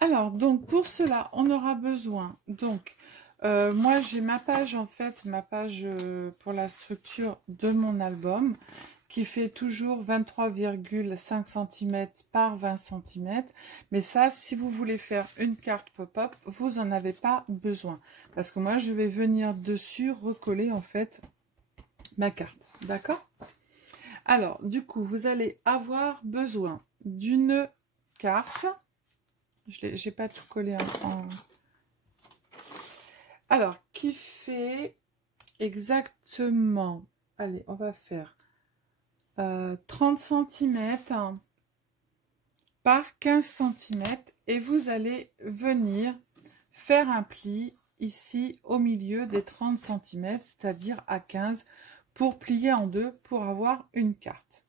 Alors, donc pour cela, on aura besoin, donc, moi j'ai ma page en fait, ma page pour la structure de mon album, qui fait toujours 23,5 cm par 20 cm. Mais ça, si vous voulez faire une carte pop-up, vous n'en avez pas besoin. Parce que moi, je vais venir dessus recoller en fait ma carte. D'accord? Alors, du coup, vous allez avoir besoin d'une carte. Je n'ai pas tout collé en... Alors, qui fait exactement... Allez, on va faire 30 cm par 15 cm. Et vous allez venir faire un pli ici au milieu des 30 cm, c'est-à-dire à 15, pour plier en deux, pour avoir une carte.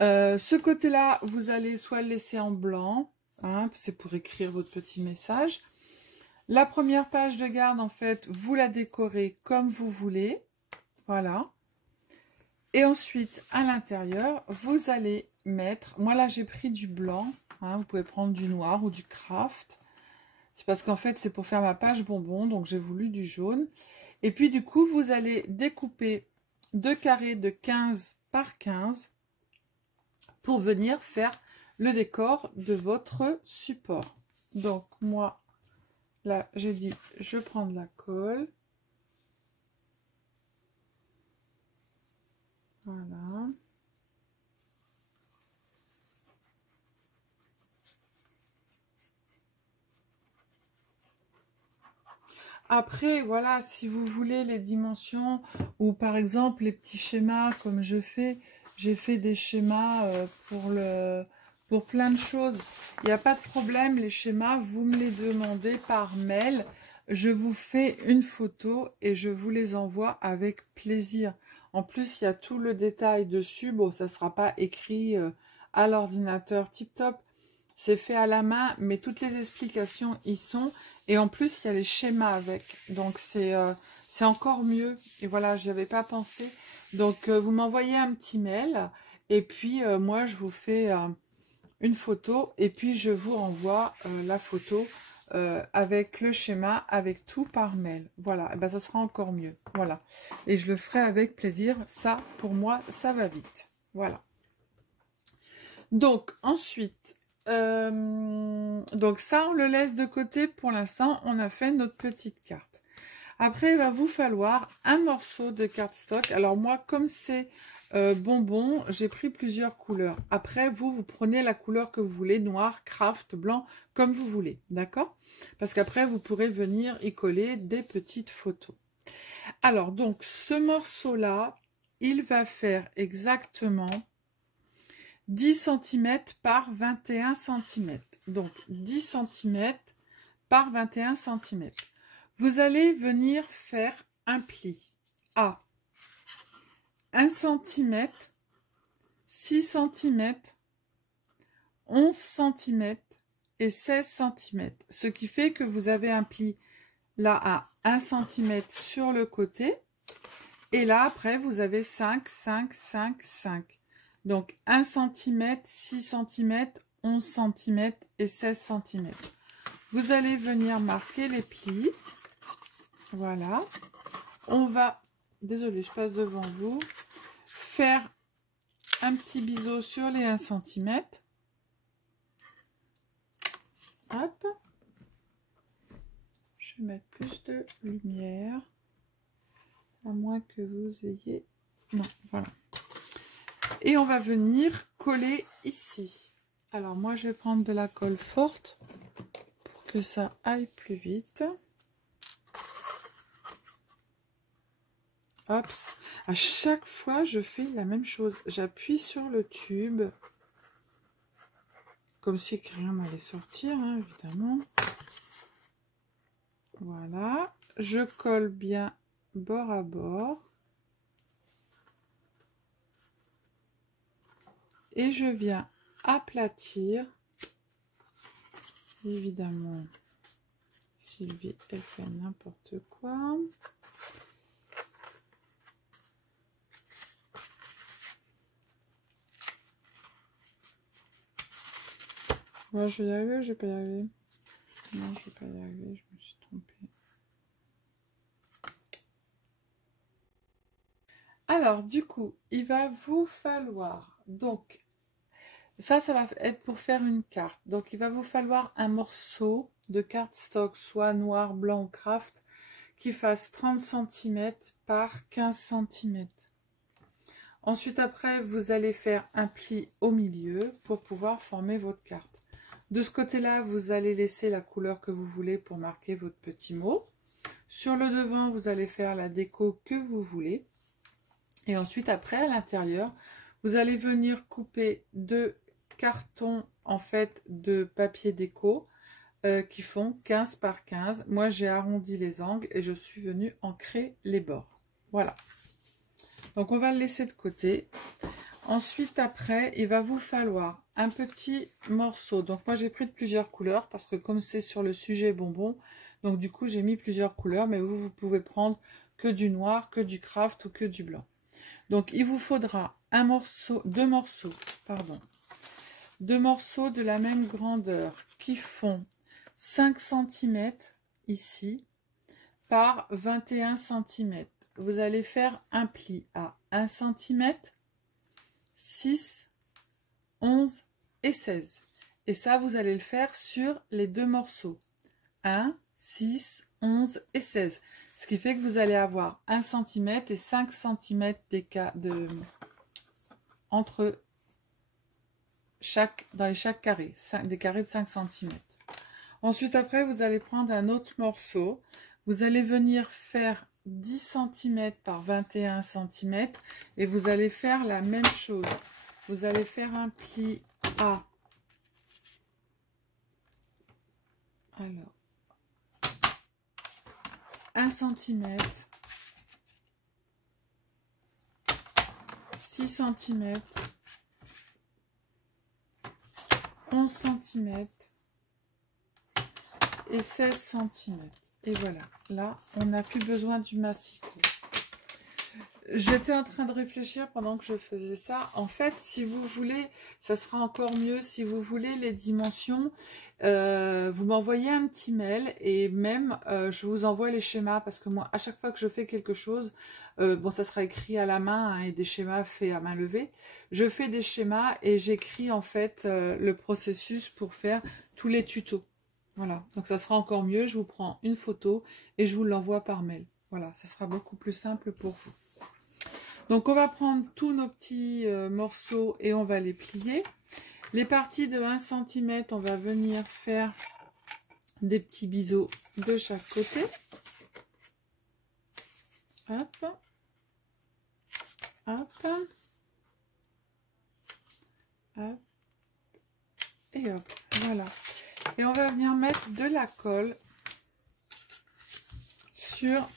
Ce côté-là, vous allez soit le laisser en blanc, hein, c'est pour écrire votre petit message. La première page de garde, en fait, vous la décorez comme vous voulez. Voilà. Et ensuite, à l'intérieur, vous allez mettre... Moi, là, j'ai pris du blanc. Hein, vous pouvez prendre du noir ou du craft. C'est parce qu'en fait, c'est pour faire ma page bonbon. Donc, j'ai voulu du jaune. Et puis, du coup, vous allez découper deux carrés de 15 par 15 pour venir faire le décor de votre support. Donc, moi, là, j'ai dit, je prends de la colle. Voilà. Après, voilà, si vous voulez les dimensions ou par exemple les petits schémas comme j'ai fait des schémas pour plein de choses. Il n'y a pas de problème, les schémas, vous me les demandez par mail. Je vous fais une photo et je vous les envoie avec plaisir. En plus, il y a tout le détail dessus. Bon, ça ne sera pas écrit à l'ordinateur tip-top. C'est fait à la main, mais toutes les explications y sont. Et en plus, il y a les schémas avec. Donc, c'est encore mieux. Et voilà, je n'y avais pas pensé. Donc, vous m'envoyez un petit mail. Et puis, moi, je vous fais une photo. Et puis, je vous renvoie la photo avec le schéma, avec tout par mail. Voilà, et ben, ça sera encore mieux. Voilà. Et je le ferai avec plaisir. Ça, pour moi, ça va vite. Voilà. Donc, ensuite... donc ça, on le laisse de côté pour l'instant. On a fait notre petite carte. Après, il va vous falloir un morceau de cardstock. Alors moi, comme c'est bonbon, j'ai pris plusieurs couleurs. Après, vous prenez la couleur que vous voulez, noir, craft, blanc, comme vous voulez. D'accord? Parce qu'après, vous pourrez venir y coller des petites photos. Alors, donc, ce morceau-là, il va faire exactement 10 cm par 21 cm. Donc 10 cm par 21 cm. Vous allez venir faire un pli à 1 cm, 6 cm, 11 cm et 16 cm. Ce qui fait que vous avez un pli là à 1 cm sur le côté. Et là, après, vous avez 5, 5, 5, 5. Donc 1 cm, 6 cm, 11 cm et 16 cm. Vous allez venir marquer les plis. Voilà. On va, désolée, je passe devant vous, faire un petit biseau sur les 1 cm. Hop. Je vais mettre plus de lumière. À moins que vous ayez... Non, voilà. Et on va venir coller ici. Alors moi je vais prendre de la colle forte pour que ça aille plus vite. Hop. À chaque fois je fais la même chose. J'appuie sur le tube. Comme si rien n'allait sortir, hein, évidemment. Voilà. Je colle bien bord à bord. Et je viens aplatir. Évidemment, Sylvie, elle fait n'importe quoi. Ouais, je vais y arriver ou je vais pas y arriver? Non, je vais pas y arriver, je me suis trompée. Alors, du coup, il va vous falloir, donc, ça va être pour faire une carte. Donc, il va vous falloir un morceau de cardstock, soit noir, blanc ou craft, qui fasse 30 cm par 15 cm. Ensuite, après, vous allez faire un pli au milieu pour pouvoir former votre carte. De ce côté-là, vous allez laisser la couleur que vous voulez pour marquer votre petit mot. Sur le devant, vous allez faire la déco que vous voulez. Et ensuite, après, à l'intérieur, vous allez venir couper deux cartons en fait de papier déco qui font 15 par 15. Moi, j'ai arrondi les angles et je suis venue ancrer les bords. Voilà. Donc, on va le laisser de côté. Ensuite, après, il va vous falloir un petit morceau. Donc, moi, j'ai pris de plusieurs couleurs parce que comme c'est sur le sujet bonbon, donc du coup, j'ai mis plusieurs couleurs. Mais vous pouvez prendre que du noir, que du craft ou que du blanc. Donc, il vous faudra deux morceaux de la même grandeur qui font 5 cm ici par 21 cm. Vous allez faire un pli à 1 cm, 6, 11 et 16. Et ça, vous allez le faire sur les deux morceaux. 1, 6, 11 et 16. Ce qui fait que vous allez avoir 1 cm et 5 cm entre dans chaque carré, des carrés de 5 cm. Ensuite, après, vous allez prendre un autre morceau. Vous allez venir faire 10 cm par 21 cm et vous allez faire la même chose. Vous allez faire un pli à 1 cm, 6 cm, 11 cm et 16 cm. Et voilà, là, on n'a plus besoin du massicot. J'étais en train de réfléchir pendant que je faisais ça. En fait, si vous voulez, ça sera encore mieux. Si vous voulez les dimensions, vous m'envoyez un petit mail et même je vous envoie les schémas parce que moi, à chaque fois que je fais quelque chose, bon, ça sera écrit à la main hein, et des schémas faits à main levée. Je fais des schémas et j'écris en fait le processus pour faire tous les tutos. Voilà, donc ça sera encore mieux. Je vous prends une photo et je vous l'envoie par mail. Voilà, ça sera beaucoup plus simple pour vous. Donc, on va prendre tous nos petits morceaux et on va les plier. Les parties de 1 cm, on va venir faire des petits biseaux de chaque côté. Hop. Hop. Hop. Et hop. Voilà. Et on va venir mettre de la colle sur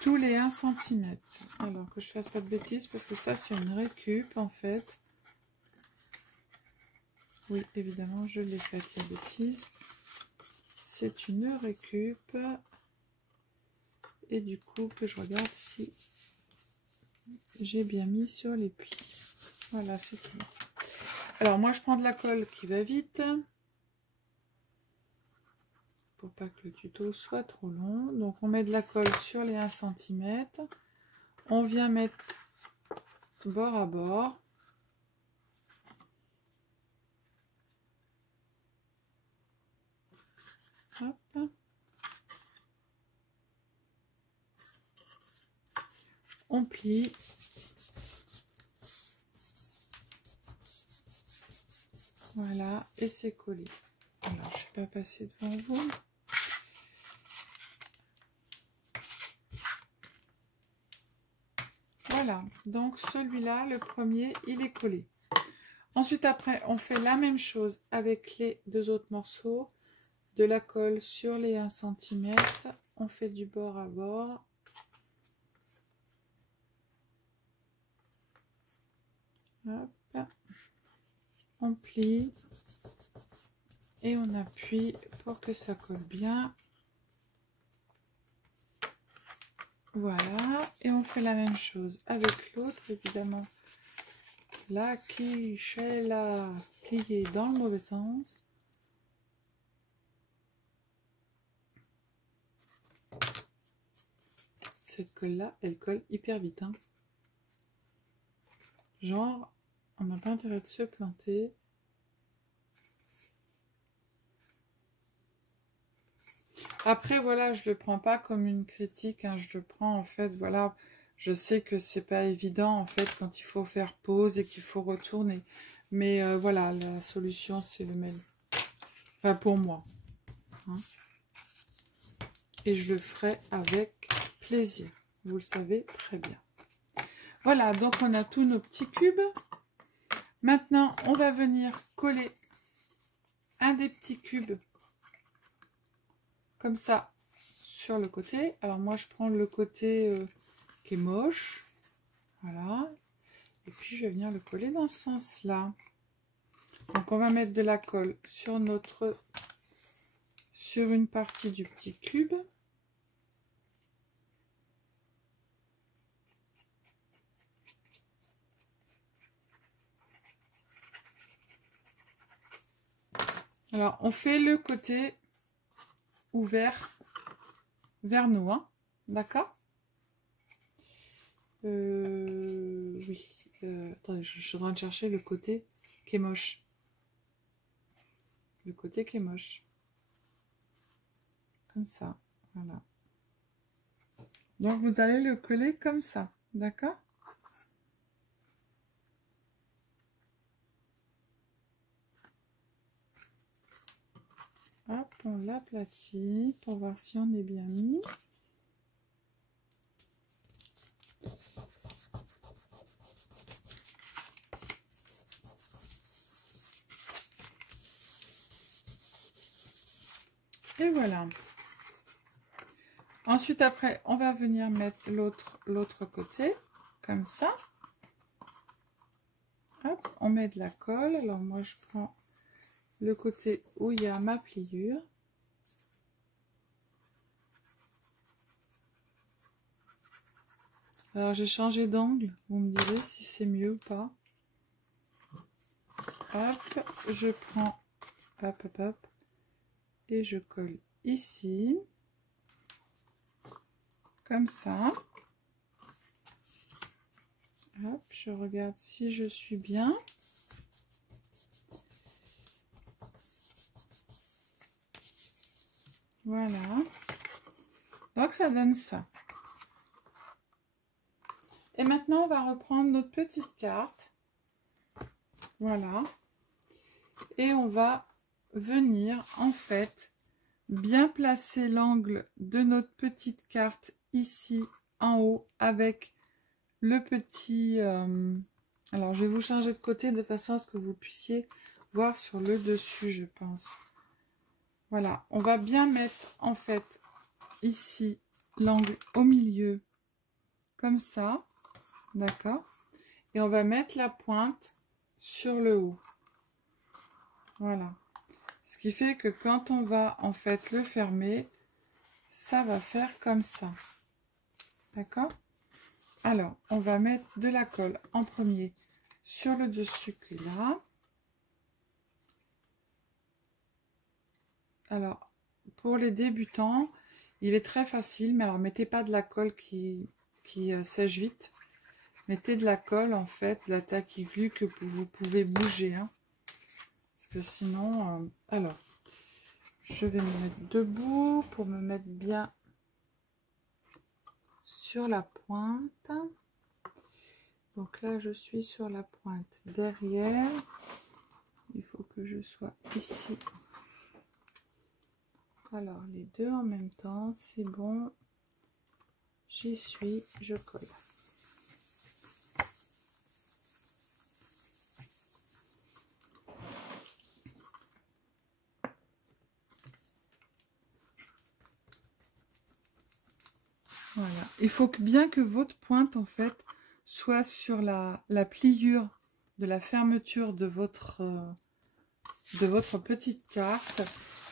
tous les 1 cm. Alors que je fasse pas de bêtises parce que ça c'est une récup en fait. Oui, évidemment, je l'ai fait la bêtise. C'est une récup. Et du coup, que je regarde si j'ai bien mis sur les plis. Voilà, c'est tout. Alors, moi, je prends de la colle qui va vite. Pour pas que le tuto soit trop long. Donc, on met de la colle sur les 1 cm. On vient mettre bord à bord. Hop. On plie. Voilà, et c'est collé. Alors, je ne suis pas passée devant vous. Voilà, donc celui-là, le premier, il est collé. Ensuite, après, on fait la même chose avec les deux autres morceaux. De la colle sur les 1 cm. On fait du bord à bord. Hop. On plie. Et on appuie pour que ça colle bien. Voilà. Et on fait la même chose avec l'autre, évidemment. La quiche, elle a plié dans le mauvais sens. Cette colle-là, elle colle hyper vite. Hein. Genre, on n'a pas intérêt de se planter. Après, voilà, je le prends pas comme une critique. Hein, je le prends, en fait, voilà. Je sais que c'est pas évident, en fait, quand il faut faire pause et qu'il faut retourner. Mais voilà, la solution, c'est le même. Enfin, pour moi. Hein. Et je le ferai avec plaisir. Vous le savez très bien. Voilà, donc on a tous nos petits cubes. Maintenant, on va venir coller un des petits cubes comme ça sur le côté. Alors moi, je prends le côté qui est moche. Voilà. Et puis, je vais venir le coller dans ce sens-là. Donc, on va mettre de la colle sur une partie du petit cube. Alors, on fait le côté ouvert vers nous, hein, d'accord? Oui. Attendez, je suis en train de chercher le côté qui est moche. Le côté qui est moche. Comme ça, voilà. Donc, vous allez le coller comme ça, d'accord? Hop, on l'aplatit pour voir si on est bien mis. Et voilà. Ensuite, après, on va venir mettre l'autre côté, comme ça. Hop, on met de la colle. Alors, moi, je prends le côté où il y a ma pliure. Alors, j'ai changé d'angle. Vous me direz si c'est mieux ou pas. Hop, je prends, hop, hop, hop, et je colle ici. Comme ça. Hop, je regarde si je suis bien. Voilà. Donc, ça donne ça. Et maintenant, on va reprendre notre petite carte. Voilà. Et on va venir, en fait, bien placer l'angle de notre petite carte ici, en haut, avec le petit... alors, je vais vous changer de côté de façon à ce que vous puissiez voir sur le dessus, je pense. Voilà. On va bien mettre, en fait, ici, l'angle au milieu, comme ça. D'accord? Et on va mettre la pointe sur le haut. Voilà. Ce qui fait que quand on va en fait le fermer, ça va faire comme ça. D'accord? Alors, on va mettre de la colle en premier sur le dessus que là. Alors, pour les débutants, il est très facile, mais alors mettez pas de la colle qui sèche vite. Mettez de la colle, en fait, de la taquiglu que vous pouvez bouger. Hein. Parce que sinon... alors, je vais me mettre debout pour me mettre bien sur la pointe. Donc là, je suis sur la pointe derrière. Il faut que je sois ici. Alors, les deux en même temps, c'est bon. J'y suis, je colle. Voilà. Il faut bien que votre pointe, en fait, soit sur la pliure de la fermeture de votre petite carte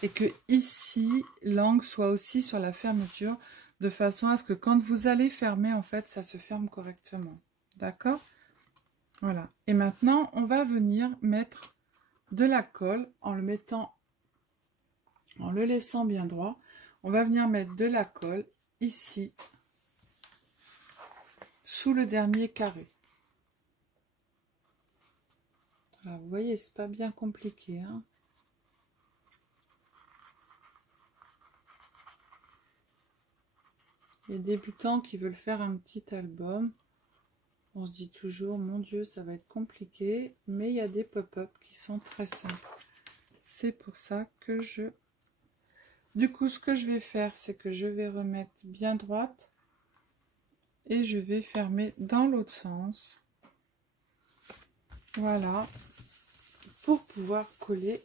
et que ici, l'angle soit aussi sur la fermeture de façon à ce que quand vous allez fermer, en fait, ça se ferme correctement. D'accord? Voilà. Et maintenant, on va venir mettre de la colle en le mettant, en le laissant bien droit. On va venir mettre de la colle ici, sous le dernier carré. Voilà, vous voyez, c'est pas bien compliqué, hein. Les débutants qui veulent faire un petit album, on se dit toujours, mon Dieu, ça va être compliqué, mais il y a des pop-up qui sont très simples. C'est pour ça que du coup, ce que je vais faire, c'est que je vais remettre bien droite et je vais fermer dans l'autre sens. Voilà, pour pouvoir coller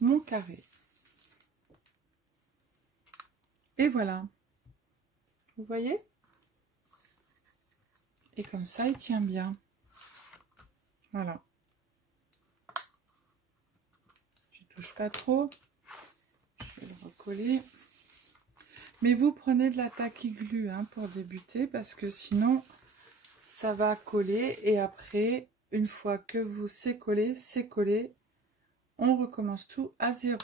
mon carré. Et voilà. Vous voyez? Et comme ça, il tient bien. Voilà. Je ne touche pas trop. Je vais le recoller. Mais vous prenez de la tacky-glue hein, pour débuter parce que sinon, ça va coller. Et après, une fois que vous c'est collé, on recommence tout à zéro.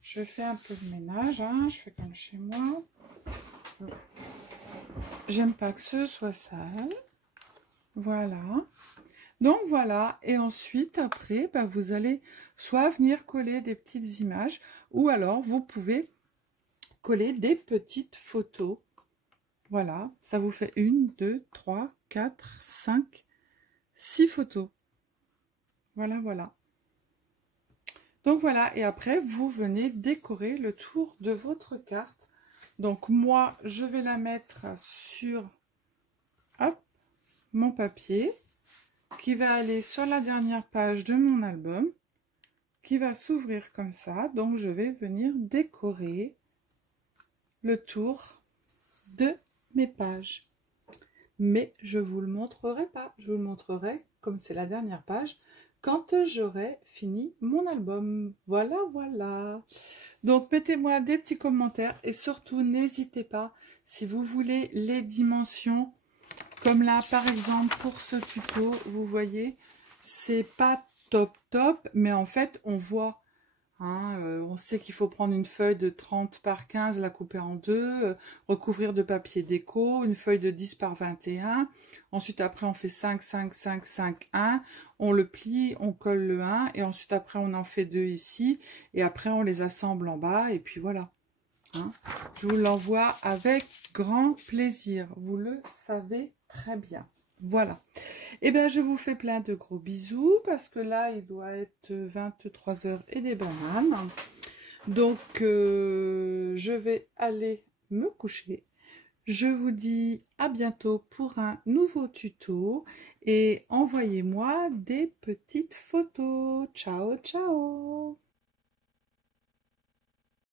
Je fais un peu de ménage. Hein, je fais comme chez moi. J'aime pas que ce soit sale. Voilà. Donc voilà. Et ensuite, après, bah, vous allez soit venir coller des petites images ou alors vous pouvez coller des petites photos. Voilà. Ça vous fait 1, 2, 3, 4, 5, 6 photos. Voilà, voilà. Donc voilà. Et après, vous venez décorer le tour de votre carte. Donc moi, je vais la mettre sur hop, mon papier qui va aller sur la dernière page de mon album qui va s'ouvrir comme ça. Donc je vais venir décorer le tour de mes pages. Mais je ne vous le montrerai pas. Je vous le montrerai, comme c'est la dernière page, quand j'aurai fini mon album. Voilà, voilà. Donc, mettez-moi des petits commentaires et surtout, n'hésitez pas, si vous voulez les dimensions, comme là, par exemple, pour ce tuto, vous voyez, c'est pas top, mais en fait, on voit, hein, on sait qu'il faut prendre une feuille de 30 par 15, la couper en deux, recouvrir de papier déco, une feuille de 10 par 21, ensuite après on fait 5, 5, 5, 5, 1, on le plie, on colle le 1, et ensuite après on en fait 2 ici, et après on les assemble en bas, et puis voilà. Hein. Je vous l'envoie avec grand plaisir, vous le savez très bien. Voilà. Et bien, je vous fais plein de gros bisous parce que là, il doit être 23 h et des bananes. Donc, je vais aller me coucher. Je vous dis à bientôt pour un nouveau tuto et envoyez-moi des petites photos. Ciao, ciao!